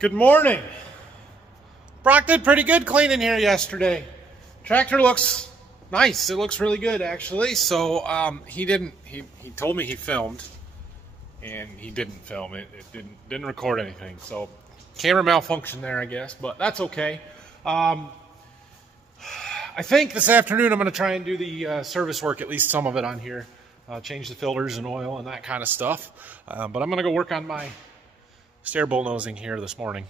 Good morning. Brock did pretty good cleaning here yesterday. Tractor looks nice. It looks really good actually. So he told me he filmed and he didn't film it. It didn't record anything. So camera malfunction there, I guess, but that's okay. I think this afternoon I'm going to try and do the service work, at least some of it on here. Change the filters and oil and that kind of stuff. But I'm going to go work on my stair bullnosing here this morning.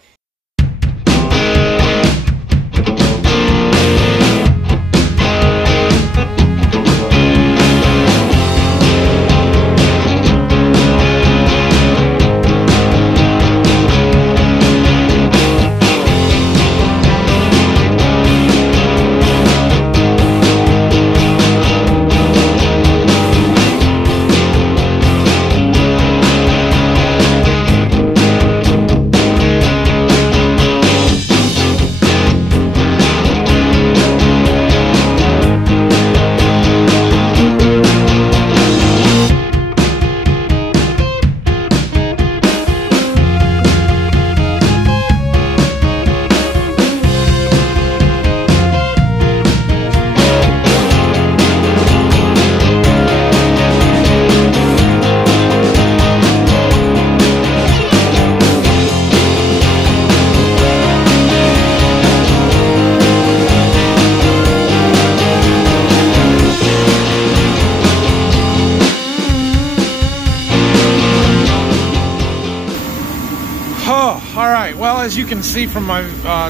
Well, as you can see from my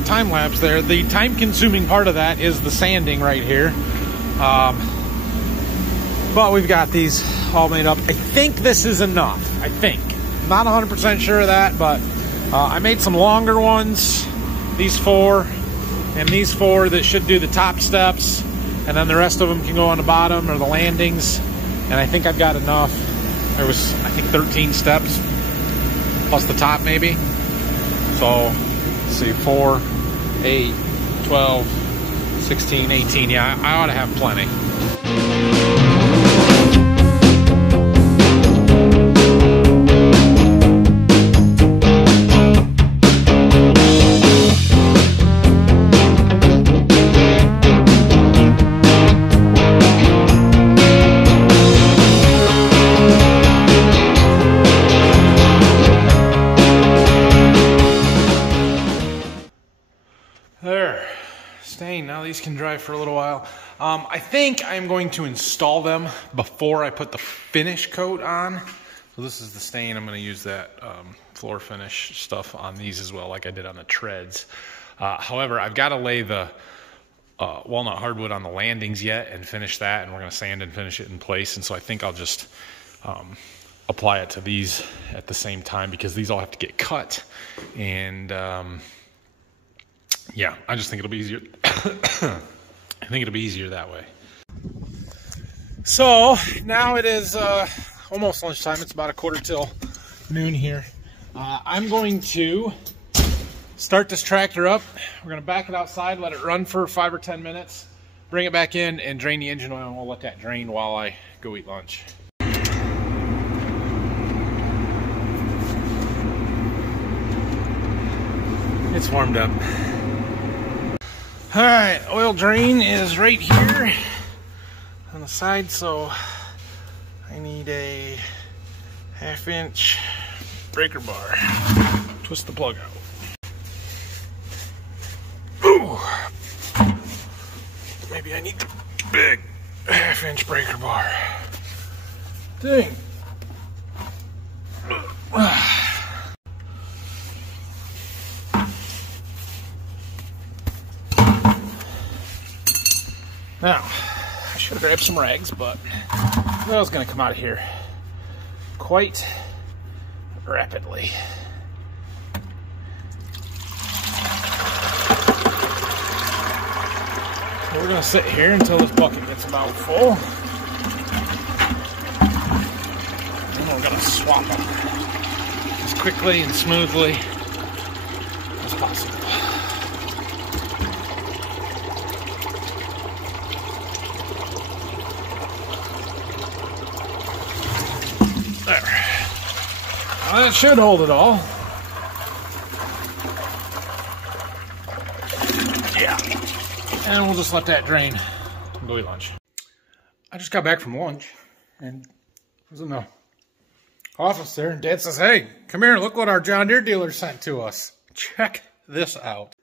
time lapse there, the time consuming part of that is the sanding right here. But we've got these all made up. I think this is enough. I think. Not 100% sure of that, but I made some longer ones. These four and these four that should do the top steps. And then the rest of them can go on the bottom or the landings. And I think I've got enough. There was, I think, 13 steps plus the top maybe. So, let's see, 4, 8, 12, 16, 18. Yeah, I ought to have plenty. There, stain. Now these can dry for a little while. I think I'm going to install them before I put the finish coat on. So this is the stain. I'm going to use that floor finish stuff on these as well, like I did on the treads. However, I've got to lay the walnut hardwood on the landings yet and finish that, and we're going to sand and finish it in place. And so I think I'll just apply it to these at the same time, because these all have to get cut. And yeah, I just think it'll be easier. I think it'll be easier that way. So now it is almost lunchtime. It's about 1:45 here. I'm going to start this tractor up. We're going to back it outside, let it run for 5 or 10 minutes, bring it back in and drain the engine oil, and we'll let that drain while I go eat lunch. It's warmed up. All right, oil drain is right here on the side, so I need a 1/2-inch breaker bar. Twist the plug out. Ooh. Maybe I need the big 1/2-inch breaker bar. Dang. Now, I should have grabbed some rags, but that was going to come out of here quite rapidly. So we're going to sit here until this bucket gets about full. And we're going to swap them as quickly and smoothly as possible. There. Well, that should hold it all. Yeah. And we'll just let that drain and go eat lunch. I just got back from lunch and I was in the office there, and Dad says, hey, come here, look what our John Deere dealer sent to us. Check this out.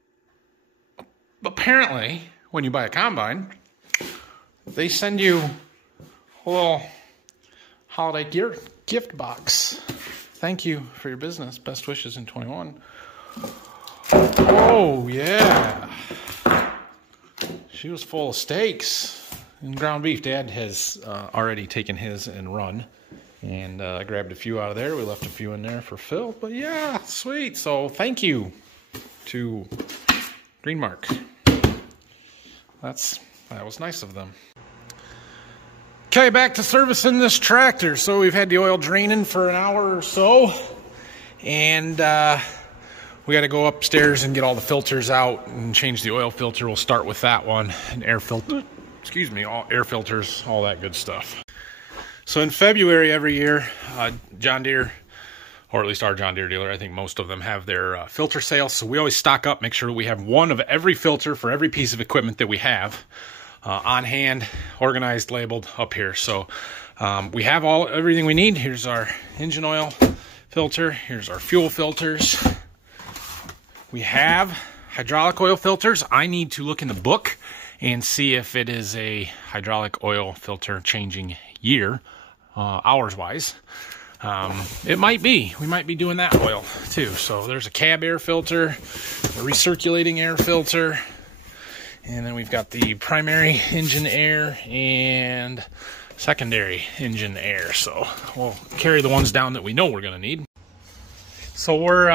Apparently, when you buy a combine, they send you a little holiday gift box. Thank you for your business. Best wishes in 21. Oh, yeah. She was full of steaks and ground beef. Dad has already taken his and run. And I grabbed a few out of there. We left a few in there for Phil. But yeah, sweet. So thank you to Greenmark. That was nice of them. Okay, back to servicing this tractor. So we've had the oil draining for an hour or so. And we got to go upstairs and get all the filters out and change the oil filter. We'll start with that one. And air filter, excuse me, all air filters, all that good stuff. So in February every year, John Deere, or at least our John Deere dealer, I think most of them have their filter sales. So we always stock up, make sure we have one of every filter for every piece of equipment that we have on hand, organized, labeled up here. So we have everything we need. Here's our engine oil filter. Here's our fuel filters. We have hydraulic oil filters. I need to look in the book and see if it is a hydraulic oil filter changing year. Hours-wise, it might be. We might be doing that oil too. So there's a cab air filter, a recirculating air filter, and then we've got the primary engine air and secondary engine air. So we'll carry the ones down that we know we're going to need. So we're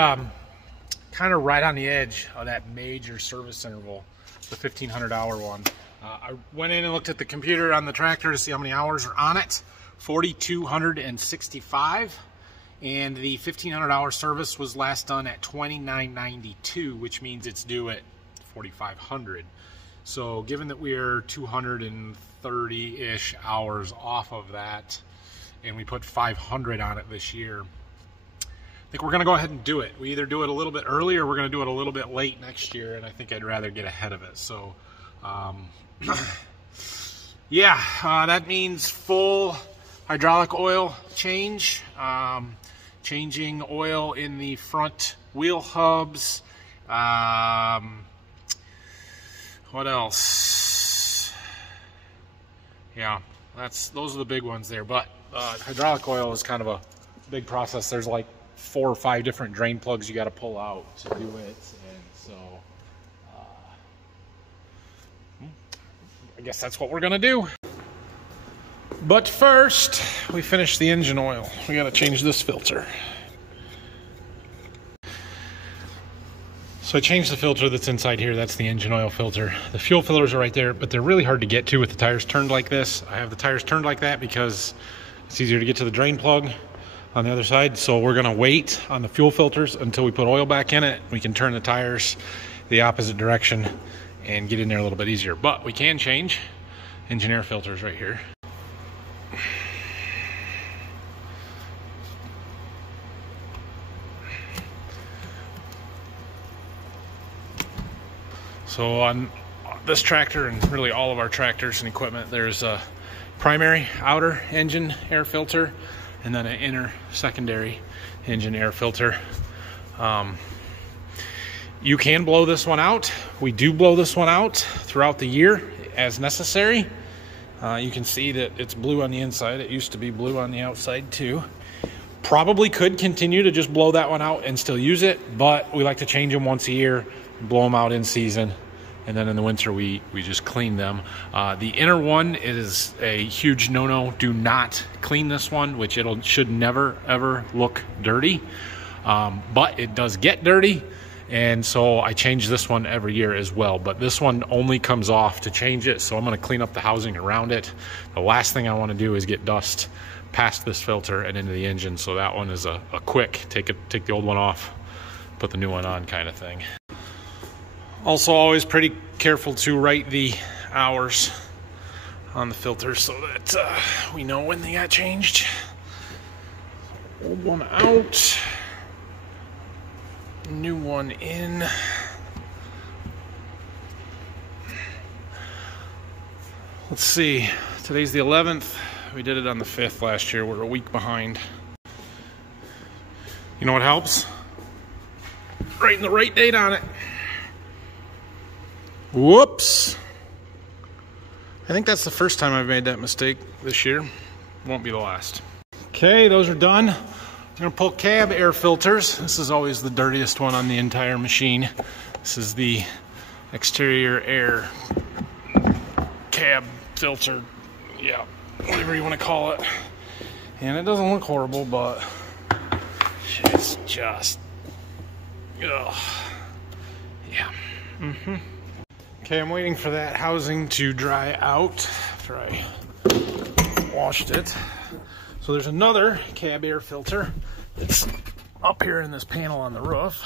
kind of right on the edge of that major service interval, the 1,500-hour one. I went in and looked at the computer on the tractor to see how many hours are on it. 4,265, and the 1,500-hour service was last done at 2,992, which means it's due at 4,500. So given that we're 230-ish hours off of that, and we put 500 on it this year, I think we're going to go ahead and do it. We either do it a little bit early or we're going to do it a little bit late next year, and I think I'd rather get ahead of it. So yeah, that means full hydraulic oil change, changing oil in the front wheel hubs. What else? Yeah, those are the big ones there. But hydraulic oil is kind of a big process. There's like 4 or 5 different drain plugs you got to pull out to do it, and so I guess that's what we're gonna do. But first, we finish the engine oil. We gotta change this filter. So I changed the filter that's inside here. That's the engine oil filter. The fuel filters are right there, but they're really hard to get to with the tires turned like this. I have the tires turned like that because it's easier to get to the drain plug on the other side. So we're gonna wait on the fuel filters until we put oil back in it. We can turn the tires the opposite direction and get in there a little bit easier. But we can change engine air filters right here. So on this tractor, and really all of our tractors and equipment, there's a primary outer engine air filter and then an inner secondary engine air filter. You can blow this one out. We do blow this one out throughout the year as necessary. You can see that it's blue on the inside. It used to be blue on the outside too. Probably could continue to just blow that one out and still use it, but we like to change them once a year, blow them out in season, and then in the winter we just clean them. The inner one is a huge no-no. Do not clean this one, which should never ever look dirty, but it does get dirty, and so I change this one every year as well. But this one only comes off to change it, so I'm going to clean up the housing around it. The last thing I want to do is get dust past this filter and into the engine, so that one is a quick take the old one off, put the new one on kind of thing. Also, always pretty careful to write the hours on the filter so that we know when they got changed. Old one out, new one in. Let's see, today's the 11th. We did it on the 5th last year. We're a week behind. You know what helps? Writing the right date on it. Whoops. I think that's the first time I've made that mistake this year. Won't be the last. Okay, those are done. I'm gonna pull cab air filters. This is always the dirtiest one on the entire machine. This is the exterior air cab filter, yeah, whatever you want to call it. And it doesn't look horrible, but it's just, ugh. Yeah. Okay, I'm waiting for that housing to dry out after I washed it. So there's another cab air filter that's up here in this panel on the roof.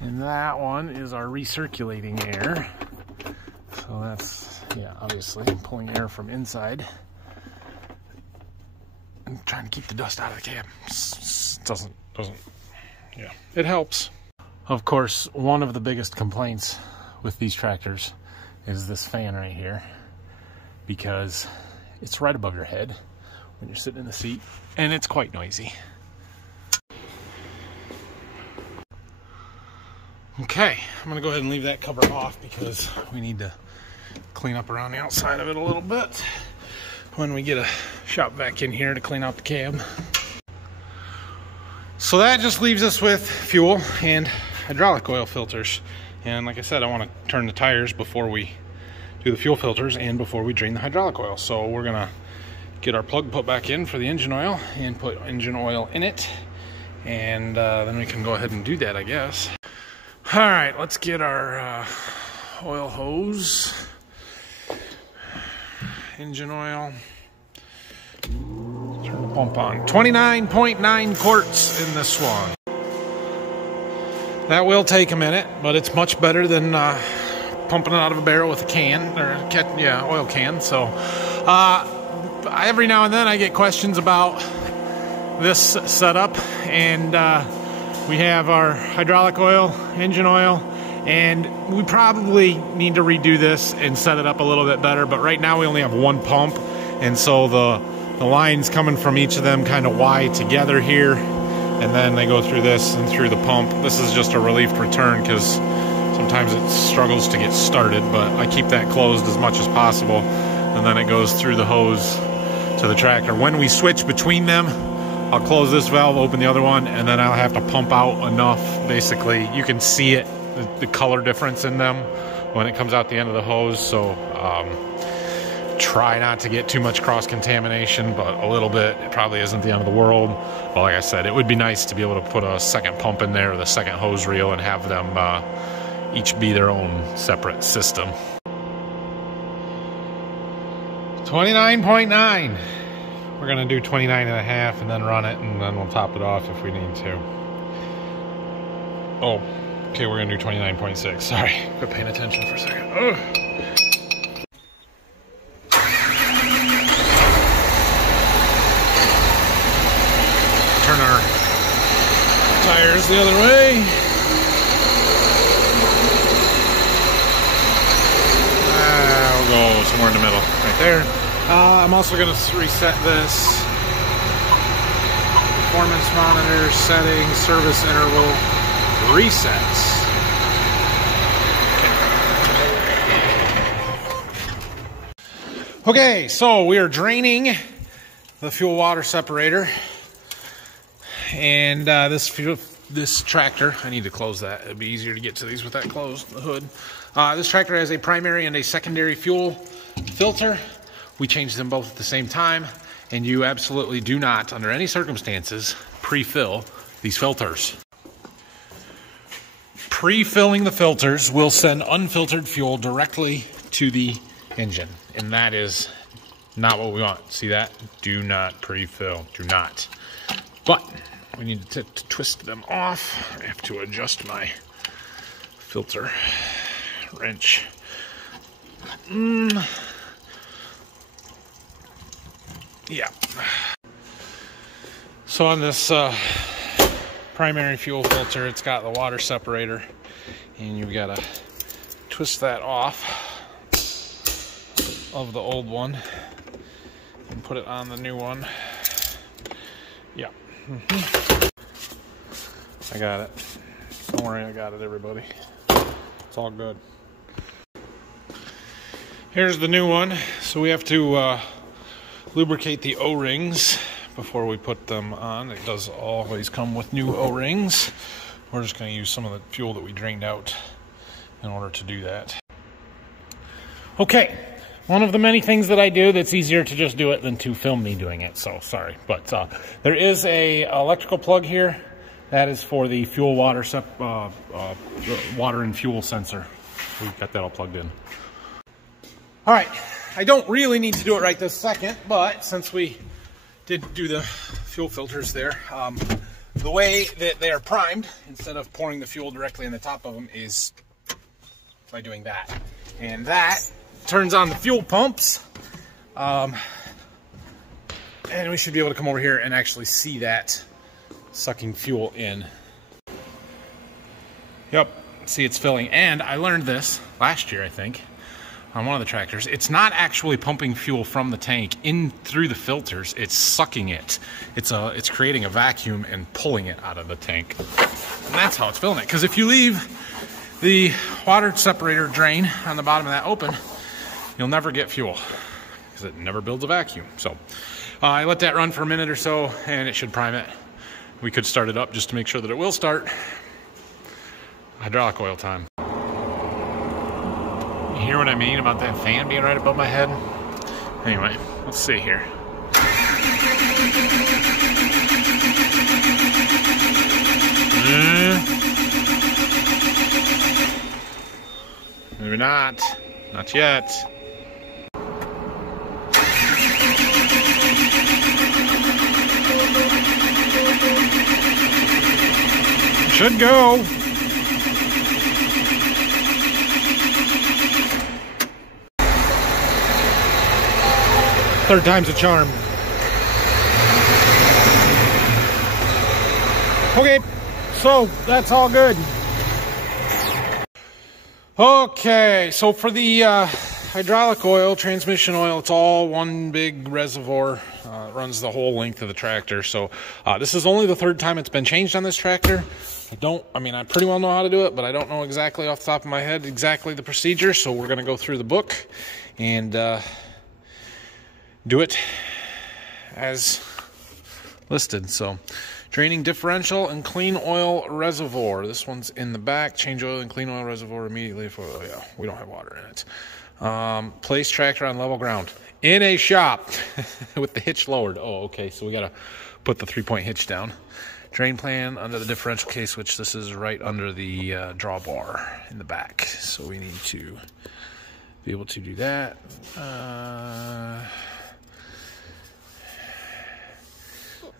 And that one is our recirculating air. So that's, yeah, obviously pulling air from inside. I'm trying to keep the dust out of the cab. Doesn't, yeah, it helps. Of course, one of the biggest complaints with these tractors is this fan right here, because it's right above your head when you're sitting in the seat, and it's quite noisy. Okay, I'm gonna go ahead and leave that cover off because we need to clean up around the outside of it a little bit when we get a shop vac in here to clean out the cab. So that just leaves us with fuel and hydraulic oil filters. And like I said, I want to turn the tires before we do the fuel filters and before we drain the hydraulic oil. So we're gonna get our plug put back in for the engine oil and put engine oil in it. And then we can go ahead and do that, I guess. All right, let's get our oil hose, engine oil, turn the pump on. 29.9 quarts in this one. That will take a minute, but it's much better than pumping it out of a barrel with a can, or oil can. So every now and then I get questions about this setup, and we have our hydraulic oil, engine oil, and we probably need to redo this and set it up a little bit better. But right now we only have one pump, and so the lines coming from each of them kind of Y together here, and then they go through this and through the pump. This is just a relief return because sometimes it struggles to get started, but I keep that closed as much as possible, and then it goes through the hose to the tractor. When we switch between them, I'll close this valve, open the other one, and then I'll have to pump out enough. Basically, you can see it, the color difference in them when it comes out the end of the hose. So try not to get too much cross-contamination, but a little bit, it probably isn't the end of the world. But like I said, it would be nice to be able to put a second pump in there with a second hose reel and have them each be their own separate system. 29.9. We're gonna do 29.5 and then run it, and then we'll top it off if we need to. Oh, okay, we're gonna do 29.6. Sorry, quit paying attention for a second. Ugh. Turn our tires the other way. We'll go somewhere in the middle, right there. I'm also going to reset this. Performance monitor, settings, service interval, resets. Okay, so we are draining the fuel water separator. And this tractor, I need to close that. It'd be easier to get to these with that closed, the hood. This tractor has a primary and a secondary fuel filter. We change them both at the same time, and you absolutely do not, under any circumstances, pre-fill these filters. Pre-filling the filters will send unfiltered fuel directly to the engine, and that is not what we want. See that? Do not pre-fill. Do not. But we need to twist them off. I have to adjust my filter wrench. Yeah. So on this primary fuel filter, it's got the water separator, and you've got to twist that off. of the old one and put it on the new one. Yeah. I got it. Don't worry, I got it, everybody. It's all good. Here's the new one. So we have to lubricate the O-rings before we put them on. It does always come with new O-rings. We're just going to use some of the fuel that we drained out in order to do that. Okay, one of the many things that I do that's easier to just do it than to film me doing it, so sorry. But there is a electrical plug here. That is for the fuel water water and fuel sensor. We've got that all plugged in. All right, I don't really need to do it right this second, but since we did do the fuel filters there, the way that they are primed, instead of pouring the fuel directly on the top of them, is by doing that. And that turns on the fuel pumps. And we should be able to come over here and actually see that sucking fuel in. Yep, see it's filling. And I learned this last year, I think, on one of the tractors. It's not actually pumping fuel from the tank in through the filters. It's sucking it. It's creating a vacuum and pulling it out of the tank. And that's how it's filling it. Because if you leave the water separator drain on the bottom of that open, you'll never get fuel because it never builds a vacuum. So I let that run for a minute or so and it should prime it. We could start it up just to make sure that it will start. Hydraulic oil time. You hear what I mean about that fan being right above my head? Anyway, let's see here. Maybe not. Not yet. Should go. Third time's a charm. Okay, so that's all good. Okay, so for the hydraulic oil, transmission oil, it's all one big reservoir. It runs the whole length of the tractor. So this is only the third time it's been changed on this tractor. I pretty well know how to do it, but I don't know exactly off the top of my head exactly the procedure. So we're going to go through the book and do it as listed. So draining differential and clean oil reservoir. This one's in the back. Change oil and clean oil reservoir immediately. Oh yeah, we don't have water in it. Place tractor on level ground in a shop with the hitch lowered. Oh, okay. So we got to put the 3-point hitch down. Drain plan under the differential case, which this is right under the drawbar in the back. So we need to be able to do that. And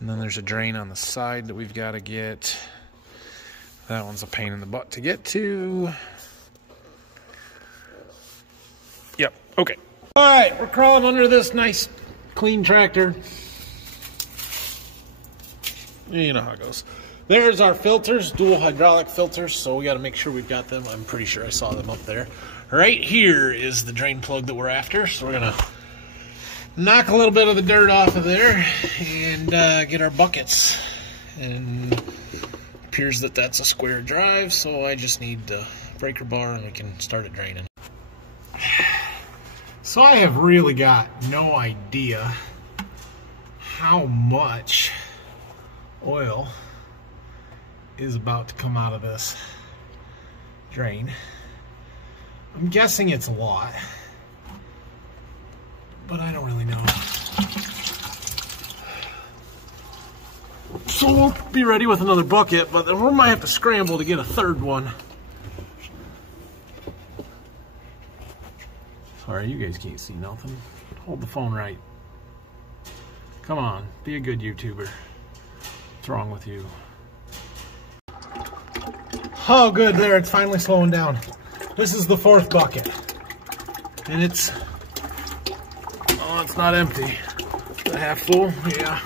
then there's a drain on the side that we've got to get. That one's a pain in the butt to get to. Yep, okay. All right, we're crawling under this nice, clean tractor. You know how it goes. There's our filters, dual hydraulic filters, so we got to make sure we've got them. I'm pretty sure I saw them up there. Right here is the drain plug that we're after, so we're going to knock a little bit of the dirt off of there and get our buckets. And it appears that that's a square drive, so I just need the breaker bar and we can start it draining. So I have really got no idea how much oil is about to come out of this drain. I'm guessing it's a lot, but I don't really know. So we'll be ready with another bucket, but then we might have to scramble to get a third one. Sorry, you guys can't see nothing. Hold the phone right. Come on, be a good YouTuber. What's wrong with you? Oh, good, there, it's finally slowing down. This is the fourth bucket. And it's not empty. Is it half full? Yeah.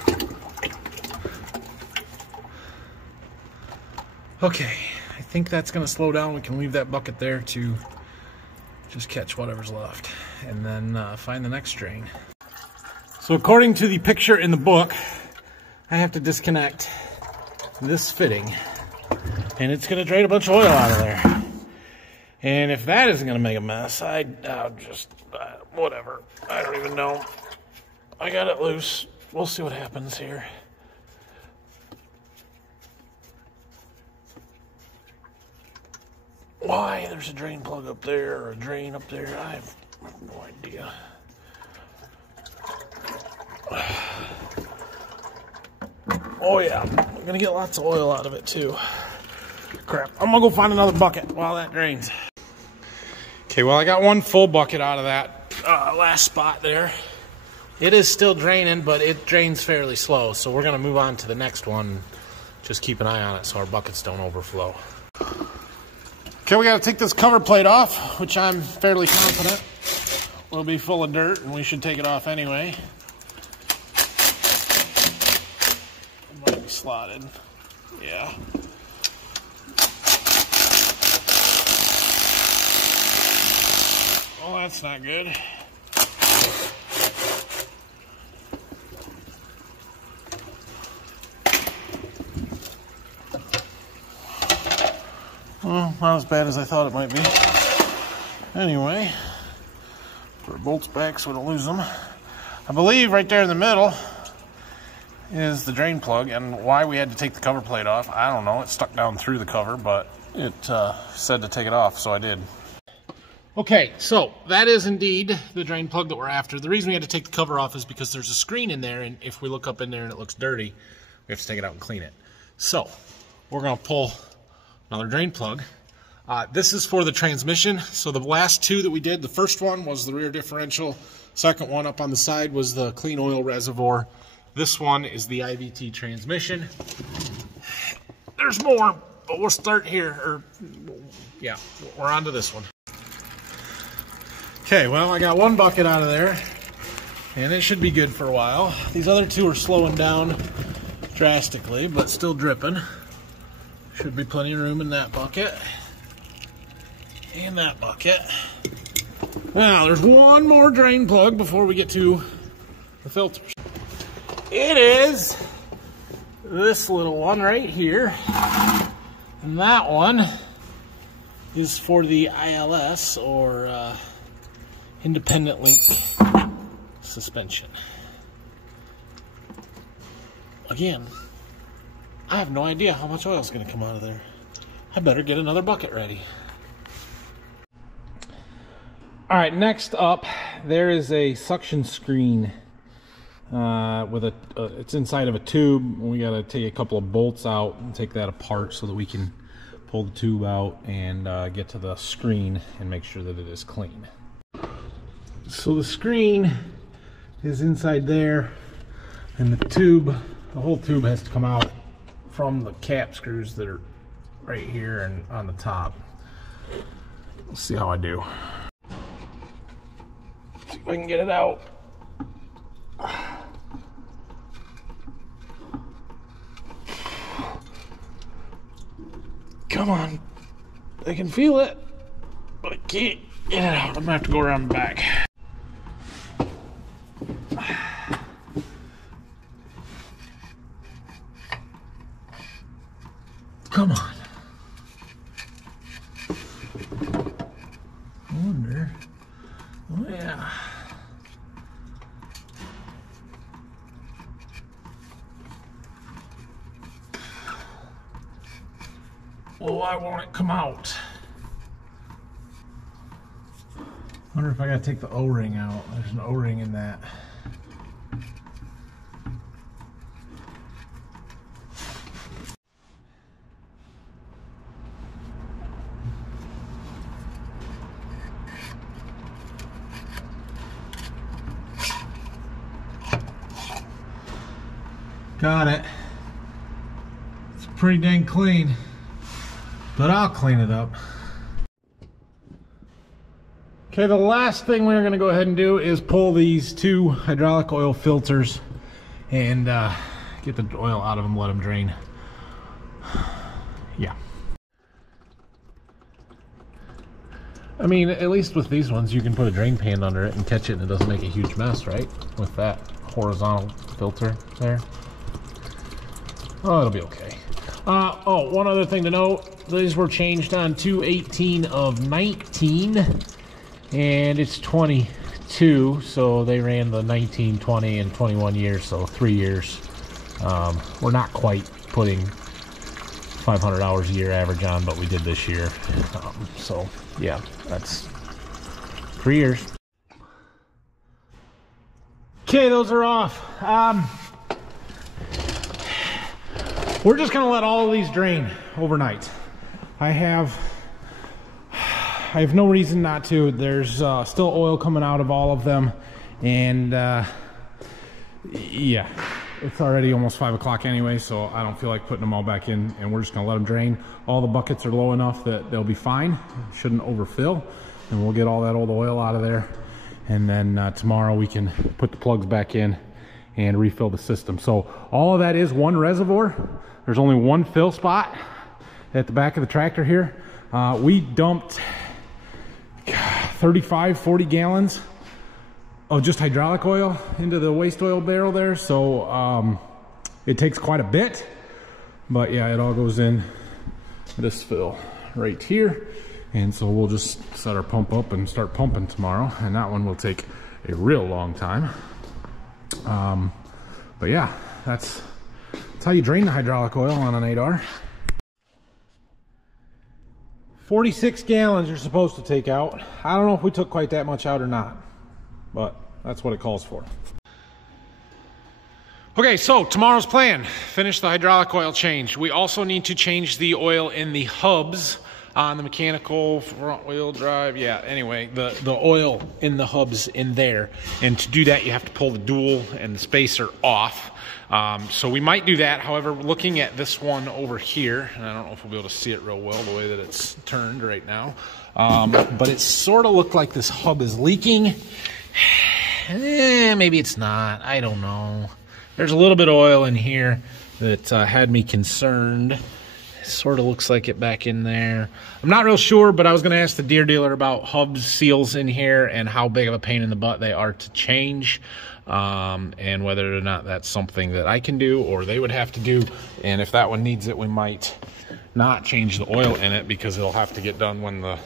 Okay, I think that's gonna slow down. We can leave that bucket there to just catch whatever's left, and then find the next drain. So according to the picture in the book, I have to disconnect this fitting, and it's going to drain a bunch of oil out of there. And if that isn't going to make a mess, I'll just, whatever. I don't even know. I got it loose. We'll see what happens here. Why there's a drain plug up there or a drain up there, I have no idea. Oh yeah, I'm gonna get lots of oil out of it too. Crap, I'm gonna go find another bucket while that drains. Okay, well I got one full bucket out of that last spot there. It is still draining, but it drains fairly slow, so we're gonna move on to the next one. Just keep an eye on it so our buckets don't overflow. Okay, we got to take this cover plate off, which I'm fairly confident will be full of dirt, and we should take it off anyway. It might be slotted. Yeah. Well, that's not good. Well, not as bad as I thought it might be. Anyway, put our bolts back so we don't lose them. I believe right there in the middle is the drain plug, and why we had to take the cover plate off, I don't know. It stuck down through the cover, but it said to take it off, so I did. Okay, so that is indeed the drain plug that we're after. The reason we had to take the cover off is because there's a screen in there, and if we look up in there and it looks dirty, we have to take it out and clean it. So, we're going to pull another drain plug. This is for the transmission. So the last two that we did, the first one was the rear differential. Second one up on the side was the clean oil reservoir. This one is the IVT transmission. There's more, but we'll start here. Yeah, we're on to this one. Okay, well, I got one bucket out of there, and it should be good for a while. These other two are slowing down drastically, but still dripping. Should be plenty of room in that bucket. And that bucket. Now, there's one more drain plug before we get to the filters. It is this little one right here. And that one is for the ILS, or independent link suspension. Again, I have no idea how much oil is going to come out of there. I better get another bucket ready. All right, next up, there is a suction screen with it's inside of a tube. We got to take a couple of bolts out and take that apart so that we can pull the tube out and get to the screen and make sure that it is clean. So the screen is inside there, and the whole tube has to come out from the cap screws that are right here and on the top. Let's see how I do. See if I can get it out. Come on. I can feel it, but I can't get it out. I'm gonna have to go around the back. Come on. I wonder. Oh yeah. Well, why won't it come out? Wonder if I gotta take the O-ring out. There's an O-ring in that. Got it. It's pretty dang clean, but I'll clean it up. Okay, the last thing we're going to go ahead and do is pull these two hydraulic oil filters and get the oil out of them, let them drain. Yeah. I mean, at least with these ones, you can put a drain pan under it and catch it and it doesn't make a huge mess, right? With that horizontal filter there. Oh, it'll be okay. Oh, one other thing to note, these were changed on 2/18 of 19, and it's 22, so they ran the 19, 20, and 21 years, so 3 years. We're not quite putting 500 hours a year average on, but we did this year. So, yeah, that's 3 years. Okay, those are off. We're just gonna let all of these drain overnight. I have no reason not to. There's still oil coming out of all of them, and yeah, it's already almost 5 o'clock anyway, so I don't feel like putting them all back in, and we're just gonna let them drain. All the buckets are low enough that they'll be fine. Shouldn't overfill, and we'll get all that old oil out of there, and then tomorrow we can put the plugs back in and refill the system. So all of that is one reservoir. There's only one fill spot at the back of the tractor here. We dumped 35, 40 gallons of just hydraulic oil into the waste oil barrel there. So it takes quite a bit, but yeah, it all goes in this fill right here. And so we'll just set our pump up and start pumping tomorrow. And that one will take a real long time. But yeah, that's how you drain the hydraulic oil on an 8R. 46 gallons you're supposed to take out. I don't know if we took quite that much out or not, but that's what it calls for. Okay, so tomorrow's plan, finish the hydraulic oil change. We also need to change the oil in the hubs on the mechanical front wheel drive. Yeah, anyway, the oil in the hubs in there. And to do that, you have to pull the dual and the spacer off. So we might do that. However, looking at this one over here, and I don't know if we'll be able to see it real well the way that it's turned right now, but it sort of looked like this hub is leaking. Maybe it's not. I don't know. There's a little bit of oil in here that had me concerned. Sort of looks like it back in there. I'm not real sure, but I was going to ask the Deere dealer about hub seals in here and how big of a pain in the butt they are to change, and whether or not that's something that I can do or they would have to do. And if that one needs it, we might not change the oil in it because it'll have to get done when the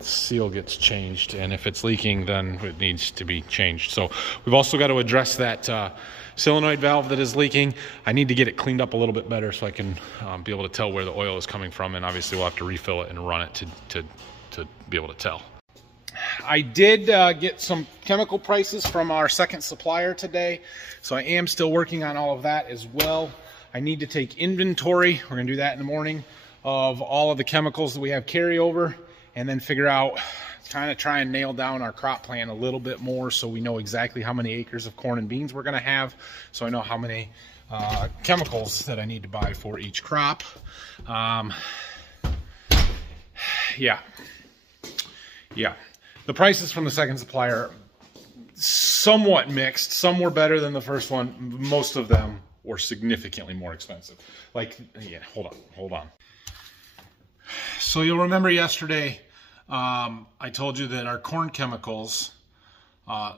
seal gets changed, and if it's leaking, then it needs to be changed. So we've also got to address that solenoid valve that is leaking. I need to get it cleaned up a little bit better so I can be able to tell where the oil is coming from, and obviously we'll have to refill it and run it to be able to tell. I did get some chemical prices from our second supplier today, so I am still working on all of that as well. I need to take inventory, we're going to do that in the morning, of all of the chemicals that we have carryover, and then figure out, kind of try and nail down our crop plan a little bit more so we know exactly how many acres of corn and beans we're going to have, so I know how many chemicals that I need to buy for each crop. Yeah. The prices from the second supplier, somewhat mixed. Some were better than the first one. Most of them were significantly more expensive. Like, yeah, hold on. So you'll remember yesterday, I told you that our corn chemicals,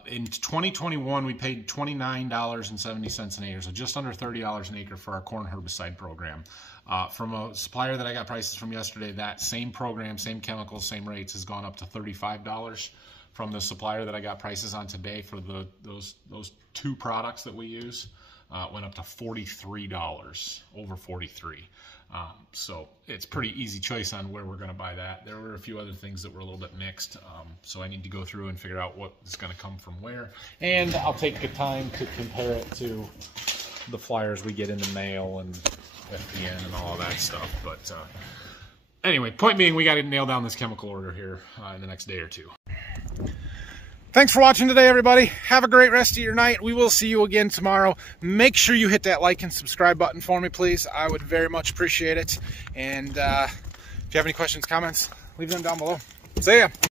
in 2021, we paid $29.70 an acre, so just under $30 an acre for our corn herbicide program. From a supplier that I got prices from yesterday, that same program, same chemicals, same rates has gone up to $35. From the supplier that I got prices on today for those two products that we use, went up to $43, over $43. So it's pretty easy choice on where we're going to buy that. There were a few other things that were a little bit mixed, so I need to go through and figure out what is going to come from where. And I'll take the time to compare it to the flyers we get in the mail and FDN and all of that stuff. But anyway, point being, we got to nail down this chemical order here in the next day or two. Thanks for watching today, everybody. Have a great rest of your night. We will see you again tomorrow. Make sure you hit that like and subscribe button for me, please. I would very much appreciate it. And if you have any questions, comments, leave them down below. See ya.